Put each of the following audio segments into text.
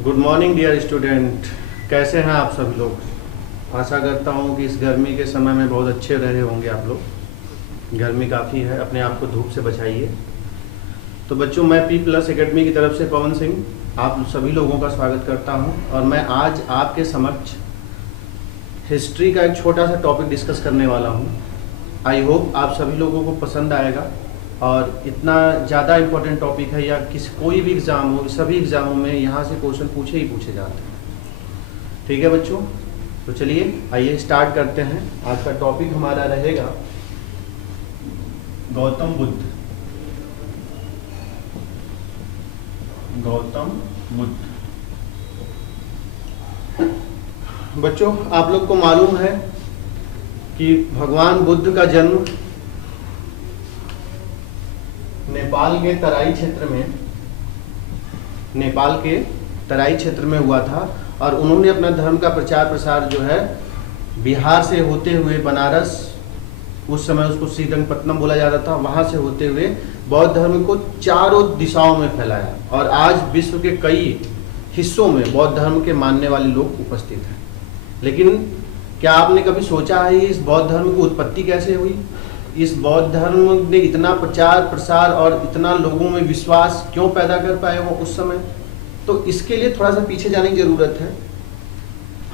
Good morning dear student. कैसे हैं आप सभी लोग। आशा करता हूं कि इस गर्मी के समय में बहुत अच्छे रहे होंगे आप लोग। गर्मी काफ़ी है, अपने आप को धूप से बचाइए। तो बच्चों, मैं P+ एकेडमी की तरफ से पवन सिंह आप सभी लोगों का स्वागत करता हूं और मैं आज आपके समक्ष हिस्ट्री का एक छोटा सा टॉपिक डिस्कस करने वाला हूं। आई होप आप सभी लोगों को पसंद आएगा और इतना ज़्यादा इम्पोर्टेंट टॉपिक है, या कोई भी एग्ज़ाम हो, सभी एग्ज़ामों में यहाँ से क्वेश्चन पूछे जाते हैं। ठीक है बच्चों, तो चलिए आइए स्टार्ट करते हैं। आज का टॉपिक हमारा रहेगा गौतम बुद्ध। गौतम बुद्ध। बच्चों, आप लोग को मालूम है कि भगवान बुद्ध का जन्म नेपाल के तराई क्षेत्र में हुआ था और उन्होंने अपना धर्म का प्रचार प्रसार जो है बिहार से होते हुए बनारस, उस समय उसको श्रीरंगपट्टनम बोला जाता था, वहां से होते हुए बौद्ध धर्म को चारों दिशाओं में फैलाया और आज विश्व के कई हिस्सों में बौद्ध धर्म के मानने वाले लोग उपस्थित हैं। लेकिन क्या आपने कभी सोचा है इस बौद्ध धर्म की उत्पत्ति कैसे हुई? इस बौद्ध धर्म ने इतना प्रचार प्रसार और इतना लोगों में विश्वास क्यों पैदा कर पाए वो उस समय? तो इसके लिए थोड़ा सा पीछे जाने की जरूरत है।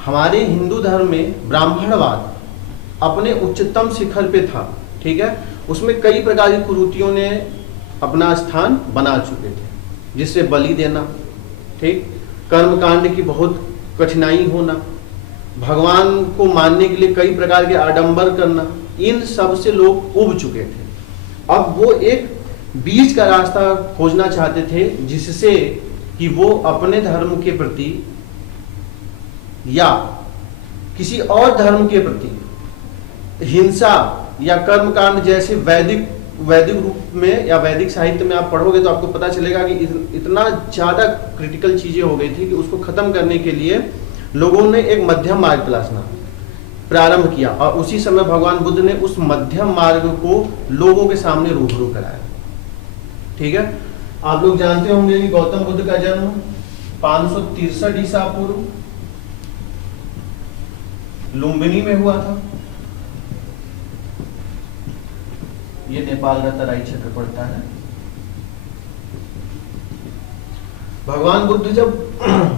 हमारे हिंदू धर्म में ब्राह्मणवाद अपने उच्चतम शिखर पे था, ठीक है। उसमें कई प्रकार की कुरीतियों ने अपना स्थान बना चुके थे, जिससे बलि देना, ठीक, कर्मकांड की बहुत कठिनाई होना, भगवान को मानने के लिए कई प्रकार के आडंबर करना, इन सब से लोग उब चुके थे। अब वो एक बीच का रास्ता खोजना चाहते थे जिससे कि वो अपने धर्म के प्रति या किसी और धर्म के प्रति हिंसा या कर्मकांड जैसे वैदिक रूप में या वैदिक साहित्य में आप पढ़ोगे तो आपको पता चलेगा कि इतना ज्यादा क्रिटिकल चीजें हो गई थी कि उसको खत्म करने के लिए लोगों ने एक मध्यम मार्ग तलाशना प्रारंभ किया और उसी समय भगवान बुद्ध ने उस मध्यम मार्ग को लोगों के सामने रूबरू कराया। ठीक है, आप लोग जानते होंगे कि गौतम बुद्ध का जन्म 563 ईसा पूर्व लुम्बिनी में हुआ था। ये नेपाल का तराई क्षेत्र पड़ता है। भगवान बुद्ध जब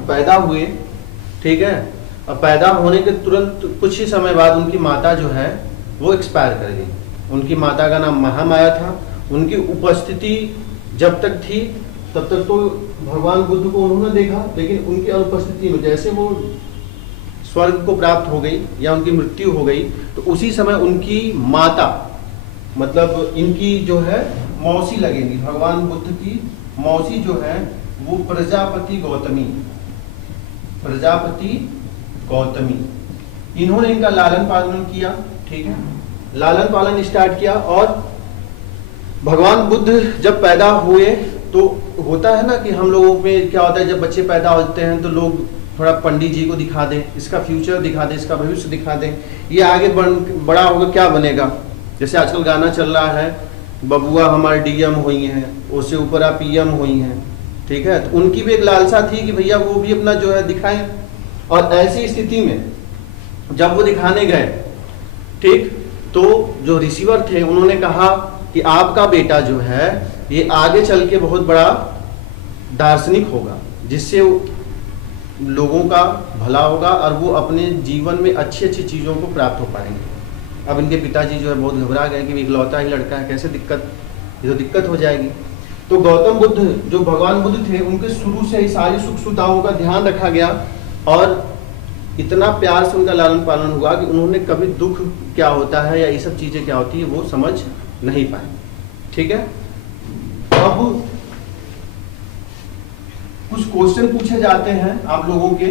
पैदा हुए, ठीक है, और पैदा होने के तुरंत कुछ ही समय बाद उनकी माता जो है वो एक्सपायर कर गई। उनकी माता का नाम महामाया था। उनकी उपस्थिति जब तक थी तब तक तो भगवान बुद्ध को उन्होंने देखा, लेकिन उनकी अनुपस्थिति में जैसे वो स्वर्ग को प्राप्त हो गई या उनकी मृत्यु हो गई तो उसी समय उनकी माता, मतलब इनकी जो है मौसी लगेंगी, भगवान बुद्ध की मौसी जो है वो प्रजापति गौतमी, इन्होंने इनका लालन पालन किया। ठीक है, लालन पालन स्टार्ट किया और भगवान बुद्ध जब पैदा हुए तो होता है ना कि हम लोगों में क्या होता है, जब बच्चे पैदा होते हैं तो लोग थोड़ा पंडित जी को दिखा दें, इसका फ्यूचर दिखा दें, इसका भविष्य दिखा दें, ये आगे बड़ा होगा क्या बनेगा। जैसे आजकल गाना चल रहा है, बबुआ हमारे DM हुई हैं, उससे ऊपर आप PM हुई हैं, ठीक है। तो उनकी भी एक लालसा थी कि भैया वो भी अपना जो है दिखाएं। और ऐसी स्थिति में जब वो दिखाने गए, ठीक, तो जो रिसीवर थे उन्होंने कहा कि आपका बेटा जो है ये आगे चल के बहुत बड़ा दार्शनिक होगा, जिससे लोगों का भला होगा और वो अपने जीवन में अच्छी अच्छी चीज़ों को प्राप्त हो पाएंगे। अब इनके पिताजी जो है बहुत घबरा गए कि इकलौता ही लड़का है, कैसे ये तो दिक्कत हो जाएगी। तो गौतम बुद्ध जो भगवान बुद्ध थे उनके शुरू से ही सारी सुख सुविधाओं का ध्यान रखा गया और इतना प्यार से उनका लालन पालन हुआ कि उन्होंने कभी दुख क्या होता है या ये सब चीजें क्या होती है वो समझ नहीं पाए। ठीक है, अब कुछ क्वेश्चन पूछे जाते हैं आप लोगों के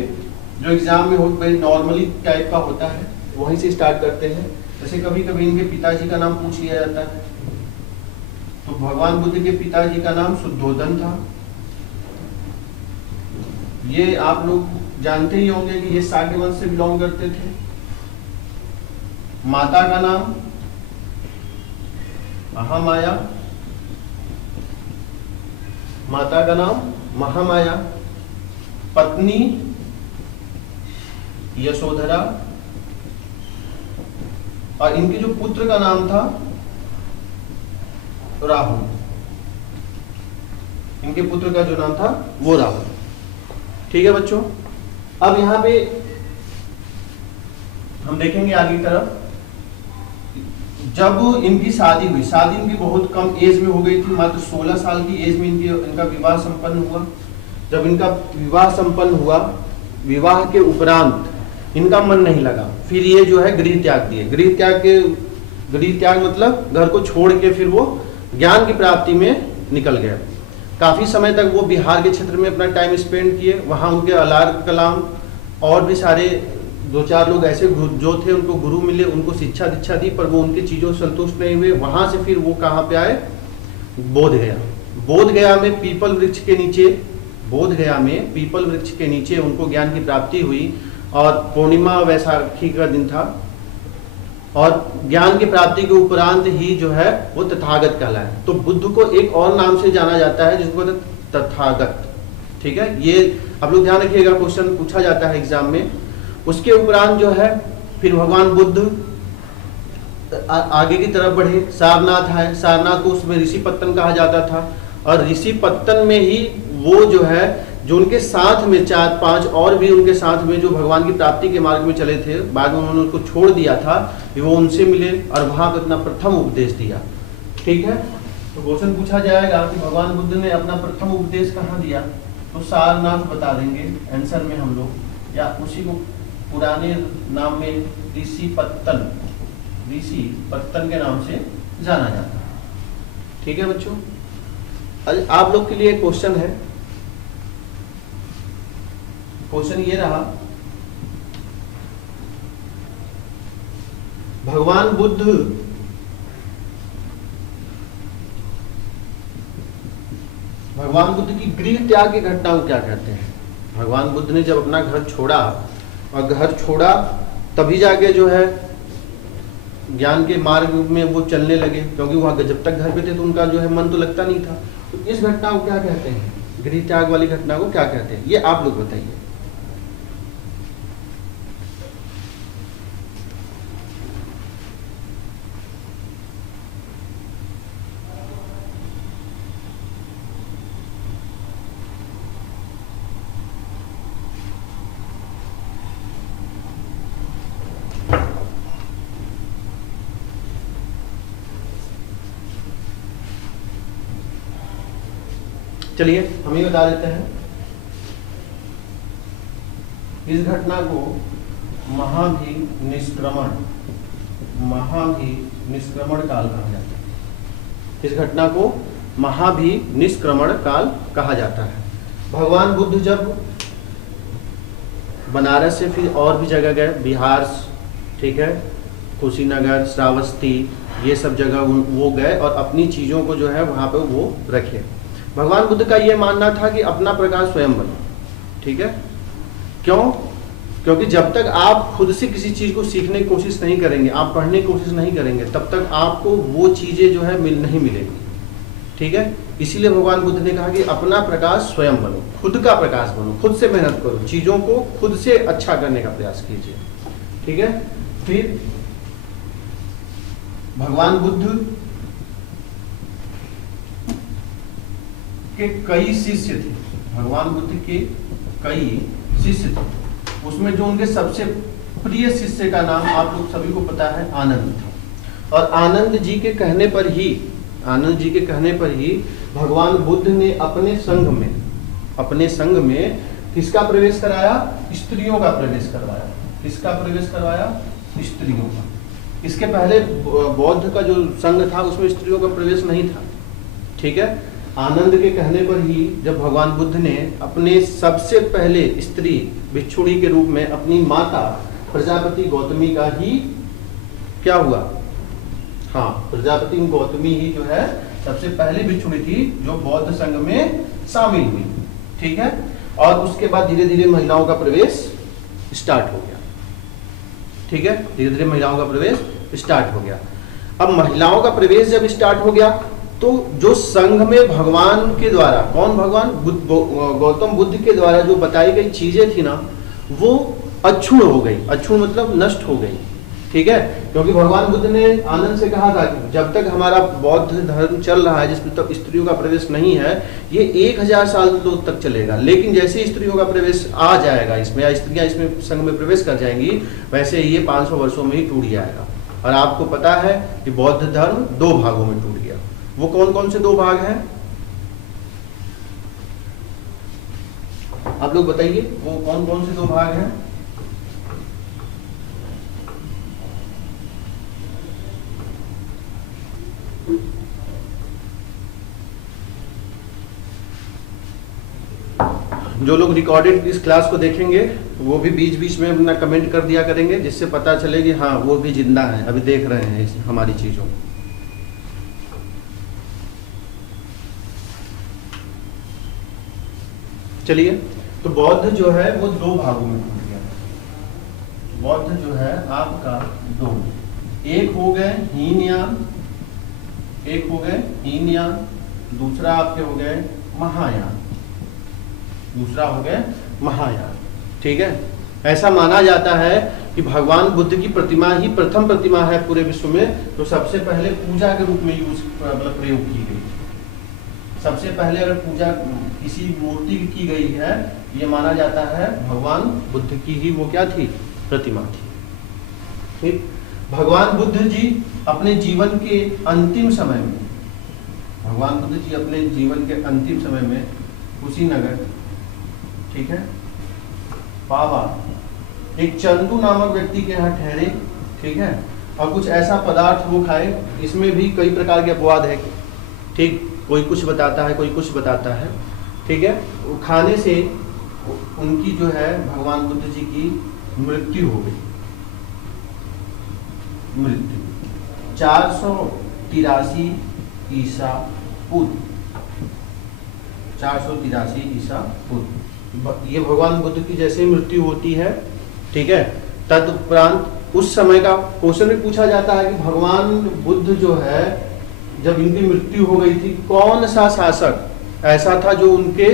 जो एग्जाम में होते नॉर्मली टाइप का होता है, वहीं से स्टार्ट करते हैं। जैसे कभी कभी इनके पिताजी का नाम पूछ लिया जाता है, तो भगवान बुद्ध के पिताजी का नाम शुद्धोधन था। ये आप लोग जानते ही होंगे कि ये शाक्य वंश से बिलोंग करते थे। माता का नाम महामाया, माता का नाम महामाया पत्नी यशोधरा और इनके जो पुत्र का नाम था राहुल। इनके पुत्र का जो नाम था वो राहुल। ठीक है बच्चों, अब यहां पे हम देखेंगे आगे की तरफ, जब इनकी शादी हुई, शादी इनकी बहुत कम एज में हो गई थी, मात्र 16 साल की एज में इनका विवाह संपन्न हुआ। जब इनका विवाह संपन्न हुआ, विवाह के उपरांत इनका मन नहीं लगा, फिर ये जो है गृह त्याग दिए। गृह त्याग मतलब घर को छोड़ के फिर वो ज्ञान की प्राप्ति में निकल गए। काफी समय तक वो बिहार के क्षेत्र में अपना टाइम स्पेंड किए। वहां उनके अलार कलाम और भी सारे 2-4 लोग ऐसे जो थे उनको गुरु मिले, उनको शिक्षा दीक्षा दी, पर वो उनकी चीजों से संतुष्ट नहीं हुए। वहां से फिर वो कहाँ पे आए? बोधगया। बोधगया में पीपल वृक्ष के नीचे, बोधगया में पीपल वृक्ष के नीचे उनको ज्ञान की प्राप्ति हुई और पूर्णिमा वैशाखी का दिन था। और ज्ञान की प्राप्ति के उपरांत ही जो है वो तथागत कहलाए। तो बुद्ध को एक और नाम से जाना जाता है जिसको तथागत। ठीक है, ये आप लोग ध्यान रखिएगा, क्वेश्चन पूछा जाता है एग्जाम में। उसके उपरांत जो है फिर भगवान बुद्ध आगे की तरफ बढ़े। सारनाथ है, सारनाथ को उसमें ऋषि पत्तन कहा जाता था। और ऋषि पत्तन में ही वो जो है, जो उनके साथ में 4-5 और भी उनके साथ में जो भगवान की प्राप्ति के मार्ग में चले थे, बाद में उन्होंने उसको छोड़ दिया था, वो उनसे मिले और वहां पर अपना प्रथम उपदेश दिया। ठीक है, तो क्वेश्चन पूछा जाएगा कि भगवान बुद्ध ने अपना प्रथम उपदेश कहाँ दिया, तो सारनाथ बता देंगे आंसर में हम लोग, या उसी को पुराने नाम में ऋषि पत्तन के नाम से जाना जाता है। ठीक है बच्चों, आप लोग के लिए क्वेश्चन है। क्वेश्चन ये रहा, भगवान बुद्ध की गृह त्याग की घटना को क्या कहते हैं? भगवान बुद्ध ने जब अपना घर छोड़ा, और घर छोड़ा तभी जाके जो है ज्ञान के मार्ग में वो चलने लगे, क्योंकि वहां जब तक घर पे थे तो उनका जो है मन तो लगता नहीं था। तो इस घटना को क्या कहते हैं? गृह त्याग वाली घटना को क्या कहते हैं? ये आप लोग बताइए। चलिए हम ही बता देते हैं। इस घटना को महाभिनिष्क्रमण काल कहा जाता है। इस घटना को महाभिनिष्क्रमण काल कहा जाता है। भगवान बुद्ध जब बनारस से फिर और भी जगह गए, बिहार, ठीक है, कुशीनगर, श्रावस्ती, ये सब जगह वो गए और अपनी चीजों को जो है वहां पे वो रखे। भगवान बुद्ध का ये मानना था कि अपना प्रकाश स्वयं बनो। ठीक है, क्यों? क्योंकि जब तक आप खुद से किसी चीज को सीखने की कोशिश नहीं करेंगे, आप पढ़ने की कोशिश नहीं करेंगे, तब तक आपको वो चीजें जो है नहीं मिलेगी। ठीक है, इसीलिए भगवान बुद्ध ने कहा कि अपना प्रकाश स्वयं बनो, खुद का प्रकाश बनो, खुद से मेहनत करो, चीजों को खुद से अच्छा करने का प्रयास कीजिए। ठीक है, फिर भगवान बुद्ध के कई शिष्य थे। भगवान बुद्ध के कई शिष्य थे। उसमें जो उनके सबसे प्रिय शिष्य का नाम आप लोग सभी को पता है, आनंद था। और आनंद जी के कहने पर ही भगवान बुद्ध ने अपने संघ में किसका प्रवेश कराया? स्त्रियों का प्रवेश करवाया। किसका प्रवेश करवाया? स्त्रियों का। इसके पहले बौद्ध का जो संघ था उसमें स्त्रियों का प्रवेश नहीं था। ठीक है, आनंद के कहने पर ही जब भगवान बुद्ध ने अपने सबसे पहले स्त्री भिक्षुणी के रूप में अपनी माता प्रजापति गौतमी का ही क्या हुआ? हाँ, प्रजापति गौतमी ही जो है सबसे पहली भिक्षुणी थी जो बौद्ध संघ में शामिल हुई। ठीक है, और उसके बाद धीरे धीरे महिलाओं का प्रवेश स्टार्ट हो गया। ठीक है, धीरे धीरे महिलाओं का प्रवेश स्टार्ट हो गया। अब महिलाओं का प्रवेश जब स्टार्ट हो गया तो जो संघ में भगवान के द्वारा, कौन भगवान, गौतम बुद्ध के द्वारा जो बताई गई चीजें थी ना, वो अक्षुण हो गई। अक्षुण मतलब नष्ट हो गई, ठीक है। क्योंकि भगवान बुद्ध ने आनंद से कहा था कि जब तक हमारा बौद्ध धर्म चल रहा है, जिसमें तक स्त्रियों का प्रवेश नहीं है, ये 1000 साल तक चलेगा। लेकिन जैसे स्त्रियों का प्रवेश आ जाएगा इसमें, या स्त्रियां इसमें संघ में प्रवेश कर जाएंगी, वैसे ये 500 वर्षों में ही टूट जाएगा। और आपको पता है कि बौद्ध धर्म 2 भागों में टूट गया। वो कौन कौन से 2 भाग हैं, आप लोग बताइए, वो कौन कौन से 2 भाग हैं? जो लोग रिकॉर्डेड इस क्लास को देखेंगे वो भी बीच बीच में अपना कमेंट कर दिया करेंगे, जिससे पता चले कि हाँ वो भी जिंदा है, अभी देख रहे हैं हमारी चीजों को। चलिए, तो बौद्ध जो है वो 2 भागों में टूट गया। बौद्ध जो है आपका 2, एक हो गए हीनयान, एक हो गए हीनयान, दूसरा आपके हो गए महायान, दूसरा हो गया महायान, ठीक है। ऐसा माना जाता है कि भगवान बुद्ध की प्रतिमा ही प्रथम प्रतिमा है पूरे विश्व में, तो सबसे पहले पूजा के रूप में यूज मतलब प्रयोग की गई। सबसे पहले अगर पूजा किसी मूर्ति की गई है, ये माना जाता है भगवान बुद्ध की ही वो क्या थी, प्रतिमा थी, ठीक। भगवान बुद्ध जी अपने जीवन के अंतिम समय में, भगवान बुद्ध जी अपने जीवन के अंतिम समय में कुशीनगर, ठीक है, पावा, एक चंदू नामक व्यक्ति के यहाँ ठहरे, ठीक है, और कुछ ऐसा पदार्थ वो खाए, इसमें भी कई प्रकार के अपवाद है, ठीक, कोई कुछ बताता है, कोई कुछ बताता है, ठीक है। वो खाने से उनकी जो है भगवान बुद्ध जी की मृत्यु हो गई, मृत्यु 483 ईसा पूर्व, 483 ईसा पूर्व ये भगवान बुद्ध की जैसे मृत्यु होती है, ठीक है। तदुपरांत उस समय का क्वेश्चन भी पूछा जाता है कि भगवान बुद्ध जो है जब इनकी मृत्यु हो गई थी, कौन सा शासक ऐसा था जो उनके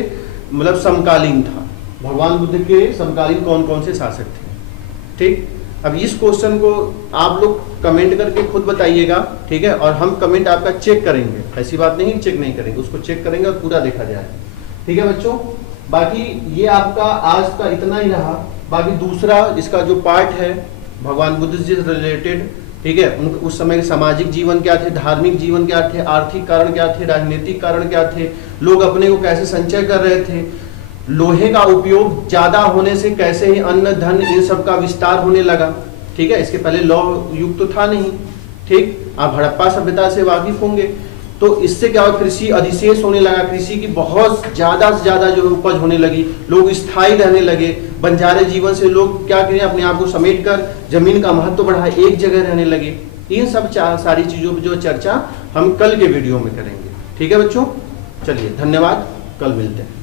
मतलब समकालीन था, भगवान बुद्ध के समकालीन कौन कौन से शासक थे, ठीक। अब इस क्वेश्चन को आप लोग कमेंट करके खुद बताइएगा, ठीक है, और हम कमेंट आपका चेक करेंगे, ऐसी बात नहीं चेक नहीं करेंगे, उसको चेक करेंगे और पूरा देखा जाए, ठीक है बच्चों। बाकी ये आपका आज का इतना ही रहा। बाकी दूसरा इसका जो पार्ट है भगवान बुद्ध जी से रिलेटेड, ठीक है, उनके उस समय के सामाजिक जीवन क्या थे, धार्मिक जीवन क्या थे, आर्थिक कारण क्या थे, राजनीतिक कारण क्या थे, लोग अपने को कैसे संचय कर रहे थे, लोहे का उपयोग ज्यादा होने से कैसे ही अन्न धन इन सब का विस्तार होने लगा, ठीक है। इसके पहले लौह युग तो था नहीं, ठीक, आप हड़प्पा सभ्यता से वाकिफ होंगे। तो इससे क्या हुआ, कृषि अधिशेष होने लगा, कृषि की बहुत ज्यादा से ज्यादा जो उपज होने लगी, लोग स्थायी रहने लगे, बंजारे जीवन से लोग क्या करें, अपने आप को समेट कर जमीन का महत्व बढ़ाए, एक जगह रहने लगे। इन सब सारी चीजों पर जो चर्चा हम कल के वीडियो में करेंगे, ठीक है बच्चों। चलिए धन्यवाद, कल मिलते हैं।